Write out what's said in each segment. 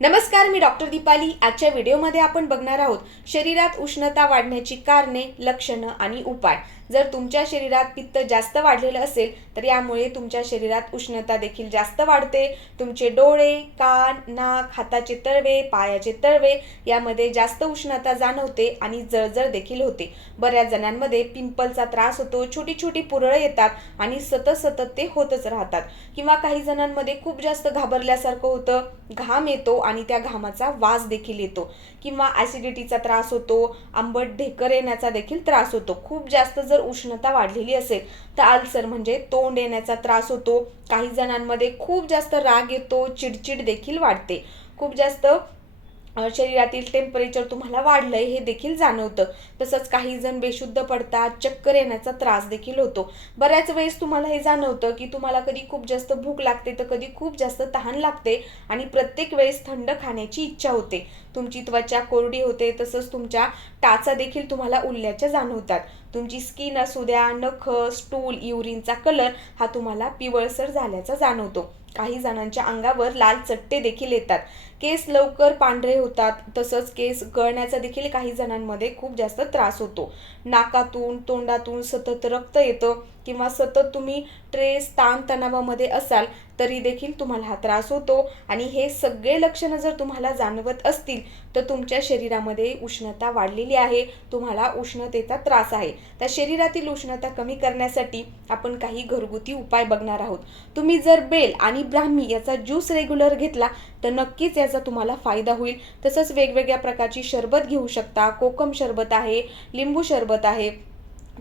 नमस्कार मी डॉक्टर दीपाली. आजच्या व्हिडिओमध्ये आपण बघणार आहोत शरीरात उष्णता वाढण्याची कारणे लक्षणं आणि उपाय. जर तुमच्या शरीरात पित्त जास्त वाढलेलं असेल तर यामुळे तुमच्या शरीरात उष्णता देखील जास्त वाढते. तुमचे डोळे कान नाक हाताचे तळवे पायाचे तळवे यामध्ये जास्त उष्णता जाणवते आणि जळजळ देखील होते. बऱ्याच जणांमध्ये पिंपलचा त्रास होतो छोटी छोटी पुरळं येतात आणि सतत सतत ते होतच राहतात. किंवा काही जणांमध्ये खूप जास्त घाबरल्यासारखं होतं घाम येतो आणि त्या घामाचा वास देखील येतो. किंवा ॲसिडिटीचा त्रास होतो आंबट ढेकर येण्याचा देखील त्रास होतो. खूप जास्त जर उष्णता वाढलेली असेल तर अल्सर म्हणजे तोंड येण्याचा त्रास होतो. काही जणांमध्ये खूप जास्त राग येतो चिडचिड देखील वाढते. खूप जास्त शरीरातील टेम्परेचर तुम्हाला वाढलंय हे देखील जाणवतं. तसंच काही जण बेशुद्ध पडतात चक्कर येण्याचा त्रास देखील होतो. बऱ्याच वेळेस तुम्हाला हे जाणवतं की तुम्हाला कधी खूप जास्त भूक लागते तर कधी खूप जास्त तहान लागते आणि प्रत्येक वेळेस थंड खाण्याची इच्छा होते. तुमची त्वचा कोरडी होते तसंच तुमच्या टाचा देखील तुम्हाला उरल्याच्या जाणवतात. तुमची स्किन असू द्या नख स्टूल युरिनचा कलर हा तुम्हाला पिवळसर झाल्याचा जाणवतो. काही जणांच्या अंगावर लाल चट्टे देखील येतात. केस लवकर पांढरे होतात तसंच केस गळण्याचा देखील काही जणांमध्ये खूप जास्त त्रास होतो. नाकातून तोंडातून सतत रक्त येतं. किंवा सतत तुम्ही ट्रेस ताणतणावामध्ये असाल तरी देखील तुम्हाला हा त्रास होतो. आणि हे सगळे लक्षणं जर तुम्हाला जाणवत असतील तर तुमच्या शरीरामध्ये उष्णता वाढलेली आहे. तुम्हाला उष्णतेचा त्रास आहे. त्या शरीरातील उष्णता कमी करण्यासाठी आपण काही घरगुती उपाय बघणार आहोत. तुम्ही जर बेल आणि ब्राह्मी याचा ज्यूस रेग्युलर घेतला तर नक्कीच याचा तुम्हाला फायदा होईल. तसंच वेगवेगळ्या प्रकारची शरबत घेऊ शकता. कोकम शरबत आहे लिंबू शरबत आहे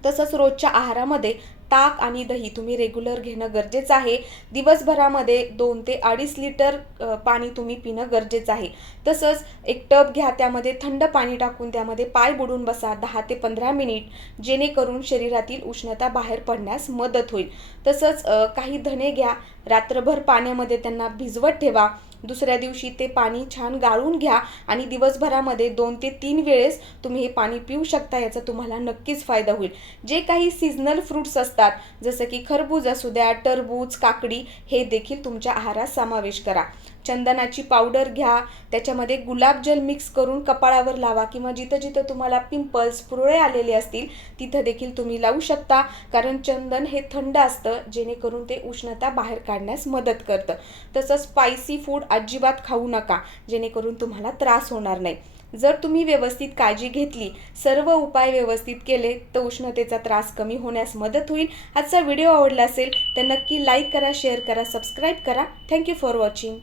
तसंच रोजच्या आहारामध्ये ताक आणि दही तुम्ही रेग्युलर घेणं गरजेचं आहे. दिवसभरामध्ये दोन ते अडीच लिटर पाणी तुम्ही पिणं गरजेचं आहे. तसंच एक टब घ्या त्यामध्ये थंड पाणी टाकून त्यामध्ये पाय बुडून बसा दहा ते पंधरा मिनिट जेणेकरून शरीरातील उष्णता बाहेर पडण्यास मदत होईल. तसंच काही धणे घ्या. रात्रभर पाण्यामध्ये त्यांना भिजवत ठेवा. दुसऱ्या दिवशी ते पाणी छान गाळून घ्या आणि दिवसभरामध्ये दोन ते तीन वेळेस तुम्ही हे पाणी पिऊ शकता याचा तुम्हाला नक्कीच फायदा होईल. जे काही सीझनल फ्रुट्स असतात जसं की खरबूज असू द्या टरबूज काकडी हे देखील तुमच्या आहारात समावेश करा. चंदनाची पावडर घ्या त्याच्यामध्ये गुलाबजल मिक्स करून कपाळावर लावा किंवा जिथं जिथं तुम्हाला पिंपल्स पुरळे आलेले असतील तिथं देखील तुम्ही लावू शकता. कारण चंदन हे थंड असतं जेणेकरून ते उष्णता बाहेर काढण्यास मदत करतं. तसंच स्पायसी फूड अजिबात खाऊ नका जेणेकरून तुम्हाला त्रास होणार नाही. जर तुम्ही व्यवस्थित काळजी घेतली सर्व उपाय व्यवस्थित केले तर उष्णतेचा त्रास कमी होण्यास मदत होईल. आजचा व्हिडिओ आवडला असेल तर नक्की लाईक करा शेअर करा सबस्क्राईब करा. Thank you for watching.